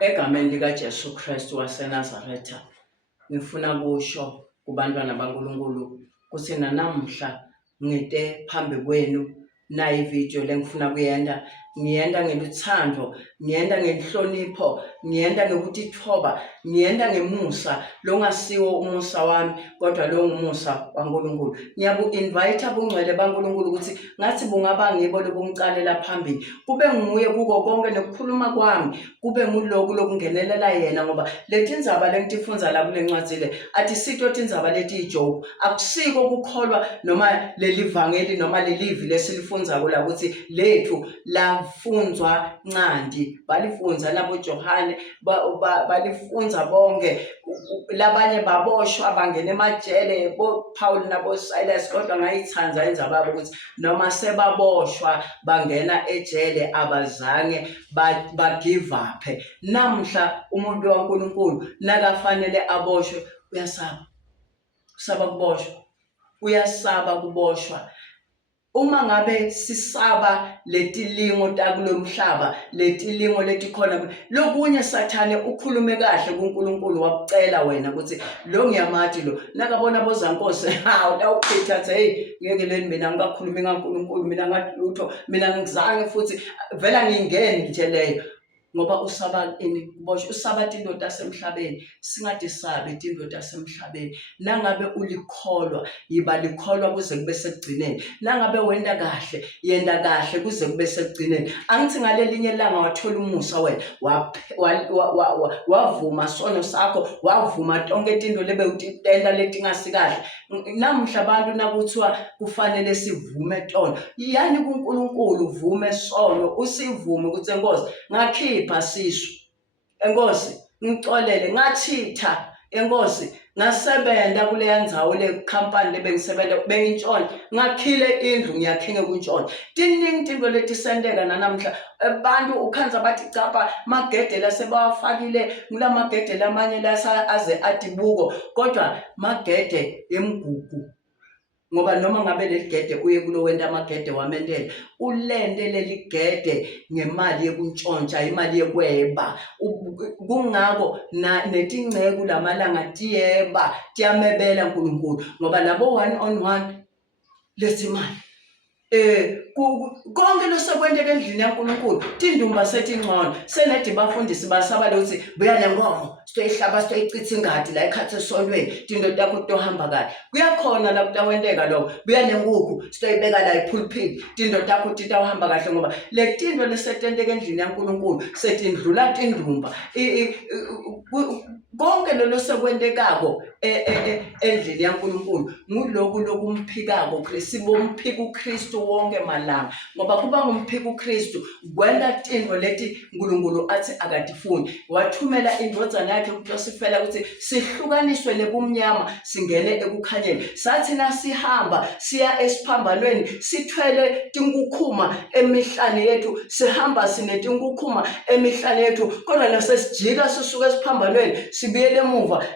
Egameni likaJesu Kristu waseNazaretha, ngifuna kusho kubantwana baNkulunkulu kuthi namhla ngite phambi kwenu nayi ividiyo lengifuna kuyenza. Ngiyenda ngeluthando, ngiyenda ngenhlonipho, ngiyenda ngokutithoba, ngiyenda ngemusa longasiwo umusa wami kodwa lo ngumusa waNkulunkulu. Ngiyabu-invite bungcwele baNkulunkulu ukuthi ngathi bungaba ngibo lobungicalela phambili, kube nguye kuko konke nokukhuluma kwami, kube nguloku lokungenelela yena, ngoba leti ndzaba lengitifunza la kule ncwadzi le atisito tindzaba letiyijoke, akusiko kukholwa noma leli vangeli noma lelivi lesilifundzako la ukuthi lethu lafundzwa ncandi, balifunza nabo Johane, balifunza bonke, labanye baboshwa bangena emajele bo Paul nabo Silas, kodwa ngayitsanza indzaba yabo ukuthi noma sebaboshwa bangena ejele abazange give up. Namhla umuntu waNkulunkulu nakafanele aboshwe uyasaba, usaba kuboshwa, uyasaba kuboshwa. Uma ngabe sisaba letilingo takulomhlaba, letilingo letikhona, lokunye sathane ukhulume kahle kuNkulunkulu wakucela wena ukuthi lo ngiyamathi lo nakabona bozankosi utawukhitha athi hey ngeke leni mina ngikakhulumi ngaNkulunkulu, mina ngathi lutho, mina ngizange futhi vela ngingene nje leyo. Ngoba usaba ini kuboshwa, usaba tinto tasemhlabeni, singatisabi tinto tasemhlabeni. Nangabe ulikholwa, yiba likholwa kuze kube sekugcineni. Nangabe wenda kahle, yenda kahle kuze kube sekugcineni. Angithi ngalelinye ilanga wathola umusa wena, wavuma sono sakho, wavuma tonke tinto lebe utitenda letingasikahle. Namhla abantu nakuthiwa kufanele sivume tono, yani kuNkulunkulu uvume sono, usivume ukuthi enkosi ngakhipha sisu, enkosi ngixolele, ngachitha, enkosi ngasebenza kuleya ndzawo le company lebengisebenza bengintshontsha, ngakhile indlu ngiyakhinga kuntshontsha. Tiningi tinto letisendeka nanamhla. Abantu ukhanza bathi capha magede la sebawafakile ngula magede lamanye la aze atibuko, kodwa magede emgugu. Ngoba noma ngabe leli gede uye kulo wenda amagede wamendela, ulende leli gede ngemali yekuntshontsha, imali yekweba. Kungako netingceku lamalanga tiyeba, tiyamebela uNkulunkulu ngoba labo 1-on-1 lethi imali. Konke losekwenteka endlini yaNkulunkulu, tindumba setingcono, senedi bafundisi basabale ukuthi buya nenkomo sitoyihlaba sitoyichitha ingadi la ekhathe esontweni, tinto takho tohamba kahle. Kuyakhona la kutawenteka lokho, buya nenkukhu sitoyibeka la epulpit, tinto takho titawuhamba kahle ngoba le tinto lesetenteka endlini yaNkulunkulu setindlula tindumba. Konke lelo sekwentekako endlini yaNkulunkulu nguloku lokumphikako Kristu, sibomphika uKristu wonke malanga, ngoba kuba ngumphika uKristu kwenta tinto leti uNkulunkulu athi akatifuni. Wathumela indvodzana yakhe kutosifela ukuthi sihlukaniswe nebumnyama singene ekukhanyeni. Sathi nasihamba siya esiphambanweni sithwele tinkukhuma emihlane yethu, sihamba sinetinkukhuma emihlane yethu, kodwa nasesijika sisuka esiphambanweni sibuyele emuva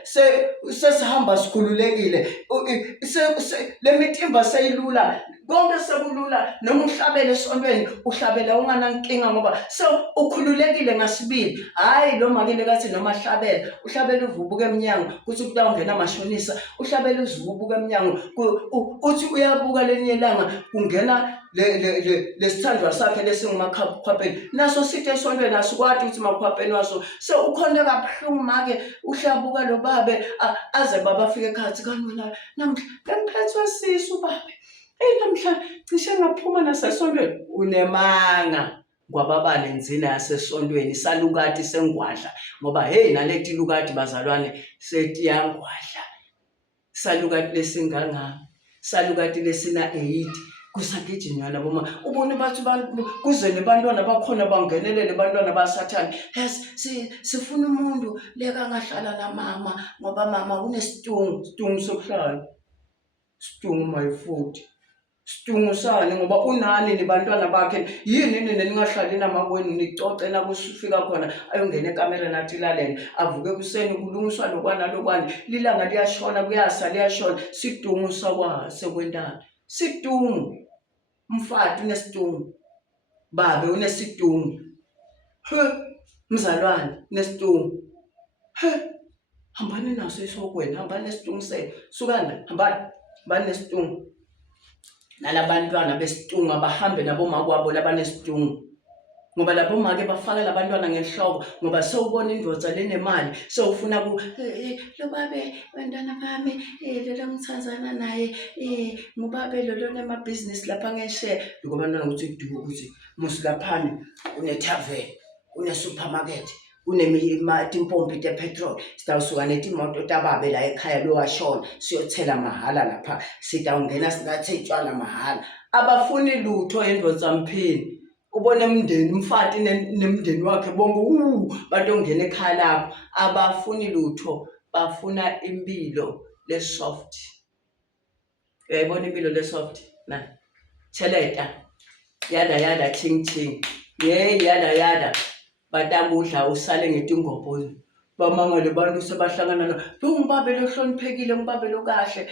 sesihamba sikhululekile. Le mitimba seyilula, konke sekulula, noma uhlabele esontweni uhlabela unganankinga ngoba ukhululekile ngasibili. Hayi lo makile kathi noma hlabela, uhlabela uvubuka eminyango kuthi kutawungena amashonisa, uhlabela uzivubuka eminyango uthi uyabuka lelinye ilanga kungena lesithandwa sakhe lesingumakhwapheni, naso sithe esontweni asikwati ukuthi makhwapheni waso ukhonde kabuhlungu make uhlabuka lo babe aze babafike ekhathi kanwena namhla bengiphethwe sisu babe. Namhla cishe ngaphuma nasesontweni, unemanga kwababane nzina yasesontweni, salukati sengwadla ngoba hey naleti lukati bazalwane setiyangwadla. Salukati lesinganga, salukati lesina 8 kusagijinywa labo ma ubone bathi kuze nebantwana bakhona bangenelele bantwana basathana. Yes, sifuna umuntu leka ngahlala na mama ngoba mama unestungu sokuhlala. Stungu my foot. Stungu sani ngoba unani nibantwana bakhe, yini ningahlali namakwenu nicoce na kusifika khona ayongena ekamereni athi lalene, avuke kuseni kulungiswa lokwana lilanga liyashona kuyasa liyashona. Sidungu sekwentana, sidungu. Mfati unestungu, babe unesidungu. mzalwane nestungu. He, hambani naso esokweni, hambani nestungu senu. Sukana, hambani nestungu. Nalabantwana bestungu abahambe nabomakwabo labanestungu. Ngoba lapho make bafaka labantwana ngehloko ngoba sewubona indvodza lenemali sewufuna lo babe bantwana bami lo ngithandzana naye ngubabe lo nemabhizinisi lapha ngeshe ngoba abantwana ukuthi kuduka ukuthi musilaphani une-tavern, une-supermarket, kunetimpompi te-petrol, sitawusuka netimoto tababe la ekhaya lowashona siyothela mahhala lapha, sitawungena sinathe itshwala mahhala. Abafuni lutho endvodza mphini. Ubone umndeni umfati nemndeni wakhe bonke batongena ekhaya lapho, abafuni lutho, bafuna impilo le-soft. Uyayibona impilo le-soft na cheleta yada ching yada batakudla usale ngetingobho. Bamangale bantu sebahlangana na ungibabe lohloniphekile, ngibabe lo kahle,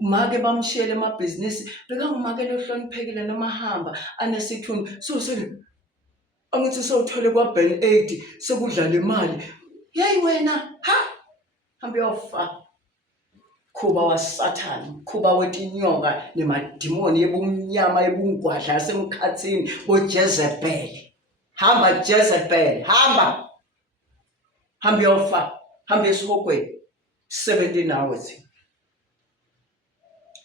make bamshiyele emabhizinisi, bekangumake lohloniphekile noma hamba anesithunzi sosele angithi sewuthole kwaBank Aid sekudla le mali. Yeyi wena, hambe uyofa. Khuba wasathana, khuba wetinyoka nemadimoni yebumnyama yebungwadla yasemkhathini boJezebel. Hamba Jezebel, hamba uyofa, hamba esihogweni 17 hours.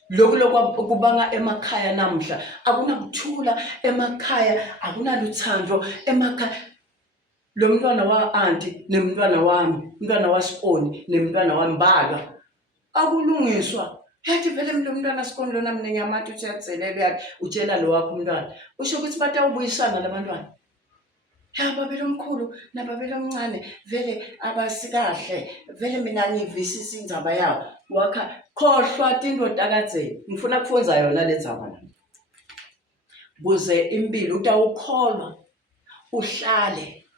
Lokhu kubanga emakhaya namhla akunakuthula emakhaya, akunaluthando emakhaya. Lo mntwana wa-anti nemntwana wami, umntwana waSikoni nemntwana wami balwa akulungiswa. Yathi vele lo mntwana Sikoni lona mina ngiyamathi uthi uyatselela yathi utshela lo wakho umntwana usho ukuthi batawubuyisana labantwana. Babelo omkhulu nababelo omncane vele abasikahle, vele mina ngivisisa indzaba yawo wakha khohlwa tindoda kadzeni. Ngifuna kufunza yona le ndzaba la kuze impilo utawukholwa, uhlale,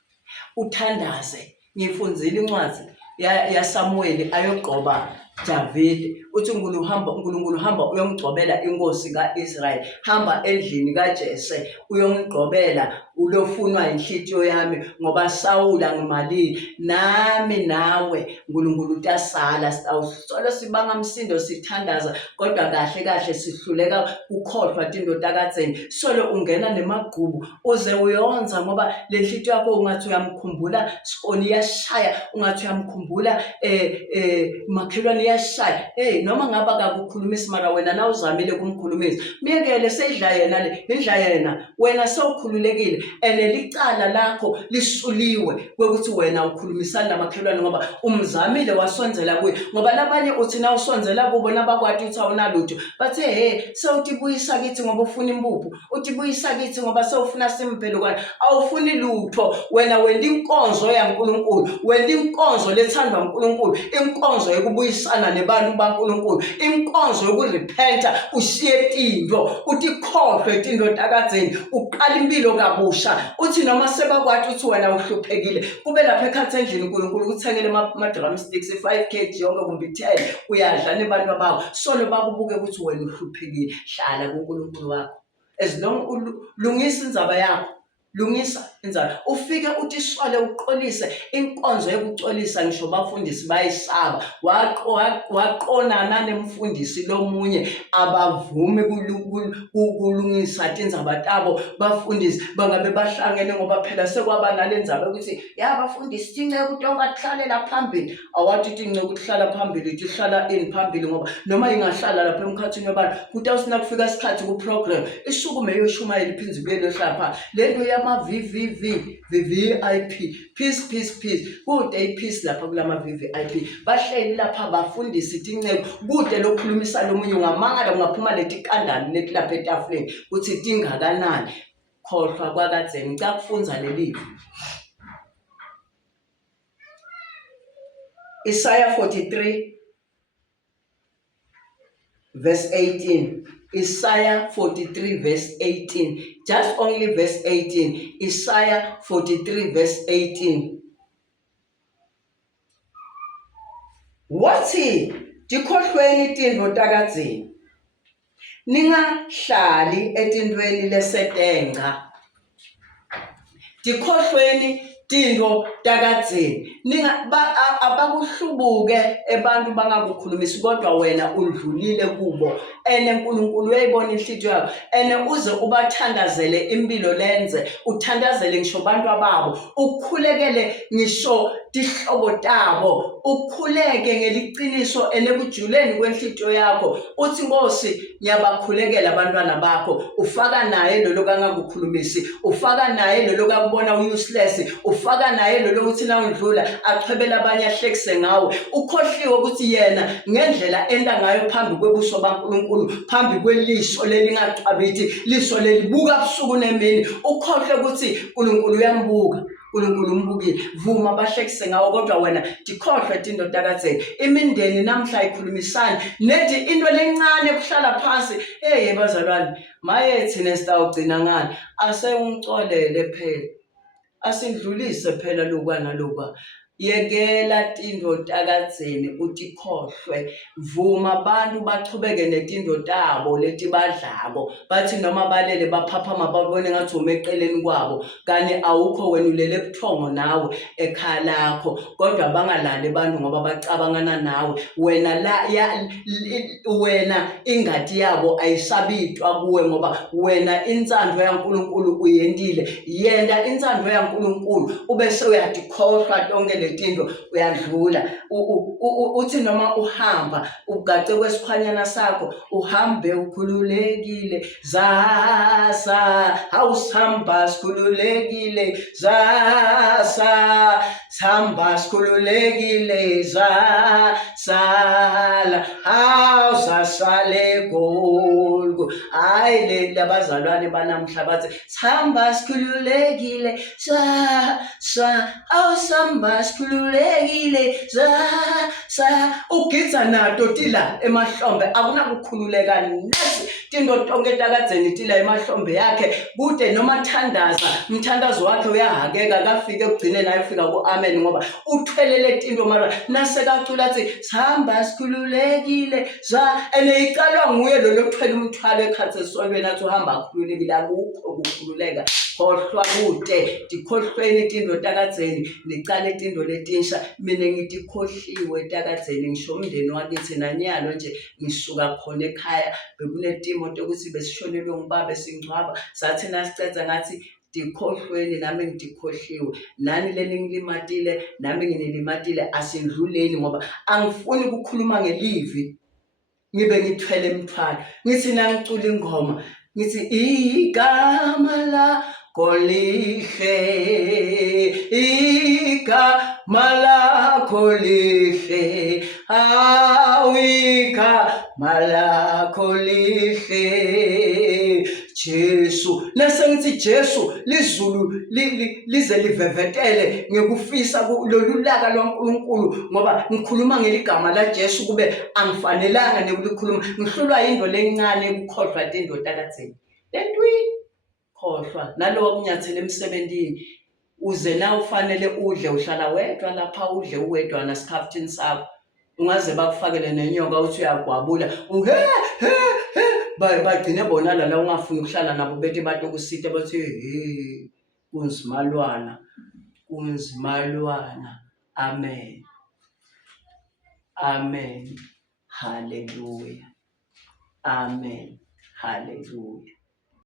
uthandaze. Ngifundzile incwadzi yaSamuel ayogqoba David, uthi uNkulunkulu hamba uyongcobela inkosi kaIsrayeli, hamba endlini kaJese uyongqobela ulofunwa inhlitiyo yami ngoba Sawula ngimalile, nami nawe Nkulunkulu utasala. Solo sibanga msindo sithandaza kodwa kahle sihluleka ukukhohlwa tindoda kadzeni. Solo ungena nemagqubu uze uyonza ngoba le nhlitiyo yakho ungathi uyamkhumbula Sikoni yashaya, ungathi uyamkhumbula makhelwane yashaya. Noma ngaba kakukhulumisi mara wena na uzamile kumkhulumisa, miyekele seyidla yena le, idla yena, wena sewukhululekile ene licala lakho lisuliwe kwekuthi wena ukhulumisana namakhelwane ngoba umzamile wasonzela kuye. Ngoba labanye uthi na usonzela kubo nabakwati uthi awunalutho bathe sewuthi buyisa kithi ngoba ufuna impuphu, uthi buyisa kithi ngoba sewufuna simphelukwana. Awufuni lutho wena, wenda inkonzo yaNkulunkulu, wenda inkonzo lethandwa uNkulunkulu, inkonzo yokubuyisana nebantu baNkulunkulu, inkonzo yokurepenta, ushiye tinto, uthi khohlwe tindoda kadzeni, uqala impilo kabusha. Uthi noma sebakwati uthi wena uhluphekile, kube lapha ekhatha endlini uNkulunkulu ukuthengele ama-drumsticks 5 kg yonke kumbe 10 uyadla nebantu bakho. Solo bakubuke ukuthi wena uhluphekile. Hlala kuNkulunkulu wakho as long ulungisa indzaba yakho, lungisa indzaba, ufike uthi swale uqolise inkonzo yokucolisa. Ngisho bafundisi bayisaba, waqonana nemfundisi lomunye abavumi kulungisa tindzaba tabo. Bafundisi bangabe bahlangene ngoba phela sekwaba nalendzaba ukuthi bafundisi tinceku tongahlalela phambili. Awathi tinceku kuhlala phambili, tihlala phambili ngoba noma ingahlala lapha emkhathini wabantu kutawusina kufika isikhathi ku-program isukume yoshumayela iphindze ibuyele ehlapha lento VIP, peace. Kude ipeace lapha kulama VVIP bahleli lapha bafundisi tinceku kude lokukhulumisa lomunye. Ungamangala ungaphuma letikandani leti lapha etafuleni ukuthi tingakanani. Khohlwa kwakadzeni. Ngicela kufunza leli Isaiah 43 verse 18. Isaiah 43 verse 18. Just only verse 18. Isaiah 43 verse 18. Wathi tikhohlweni tindoda kadzeni, ningahlali etintweni lesetenga. Tikhohlweni tinto takadzeni abakuhlubuke abantu bangakukhulumisi kodwa wena udlulile kubo uNkulunkulu uyayibona inhlitiyo yabo uze ubathandazele impilo lenze uthandazele ngisho abantu ababo ukukhulekele ngisho tihlobo tabo ukukhuleke ngeliqiniso ekujuleni kwenhlitiyo yakho uthi Nkosi ngiyabakhulekela abantwana bakho ufaka naye lo kangakukhulumisi ufaka naye lo kakubona useless ufaka naye lo uthi na undlula achwebela abanye ahlekise ngawe ukhohliwe ukuthi yena ngendlela enda ngayo phambi kwebuso baNkulunkulu phambi kweliso lelingaqhabithi liso lelibuka busuku nemini ukhohle ukuthi uNkulunkulu uyambuka uNkulunkulu umbukile vuma abahlekise ngawo kodwa wena dikhohlwe into takadzeni imindeni namhla ikhulumisana nethi into lencane kuhlala phansi bazalwane maye thina sitawugcina ngani asengcolele phela asindlulise phela lokwa nalokwa yekela tinto takadzeni utikhohlwe vuma abantu bachubeke netinto tabo leti badlako bathi noma balele baphaphama babone ngathi umeqeleni kwabo kani awukho wena ulele buthongo nawe ekhaya lakho kodwa bangalali abantu ngoba bacabangana nawe wena wena ingadi yabo ayisabitwa kuwe ngoba wena insando yaNkulunkulu uyendile yenda insando yaNkulunkulu ubese uyadikhohlwa tonke letinto uyadlula uthi noma uhamba ugace kwesikhwanyana sakho uhambe ukhululekile awusihamba sikhululekile sihamba sikhululekile sala awusasale golgo hayi labazalwane banamhla bathi sihamba sikhululekile awusihamba sikhululekile ugidza nato tila emahlombe akunakukhululeka nasi tinto tonke takadzeni tila emahlombe yakhe kude noma thandaza umthandazo wakhe uyahakeka kafike ugcine naye ufika ku-amen ngoba uthwelele tinto mara nasekacula athi sihamba sikhululekile icalwa nguye lo lokuthwela umthwalo ekhathi esonweni athi uhamba akhululekile akukho ukukhululeka khohlwa kude dikhohlweni tinto takadzeni nicale tinto letinsha mina ngithi khohliwe takadzeni ngisho umndeni wakithi nanyalo nje ngisuka khona ekhaya bekunetimo tokuthi besishonelwe ngubaba singcwaba sathi nasicedza ngathi dikhohlweni nami ngidikhohliwe nani leningilimatile nami nginilimatile asindluleni ngoba angifuni ukukhuluma ngelivi ngibe ngithwele imithwalo ngithi nangicula ingoma ngithi igama lakho lihle igama lakho lihle igama lakho lihle Jesu nasengithi Jesu lizulu lize livevetele ngekufisa lolulaka lwaNkulunkulu ngoba ngikhuluma ngeligama la Jesu kube angifanelanga nekulikhuluma ngihlulwa into lencane ukukhohlwa tinto takadzeni lentwi khohlwa nalowo kunyathele emsebentini uze na ufanele udle uhlala wedwa lapha udle uwedwa nasikhaftini sakho ungaze bakufakele nenyoka uthi uyagwabula bagcine bona la ungafuni ukuhlala nabo bethi bathi kusithe bathi kunzimalwana amen hallelujah amen hallelujah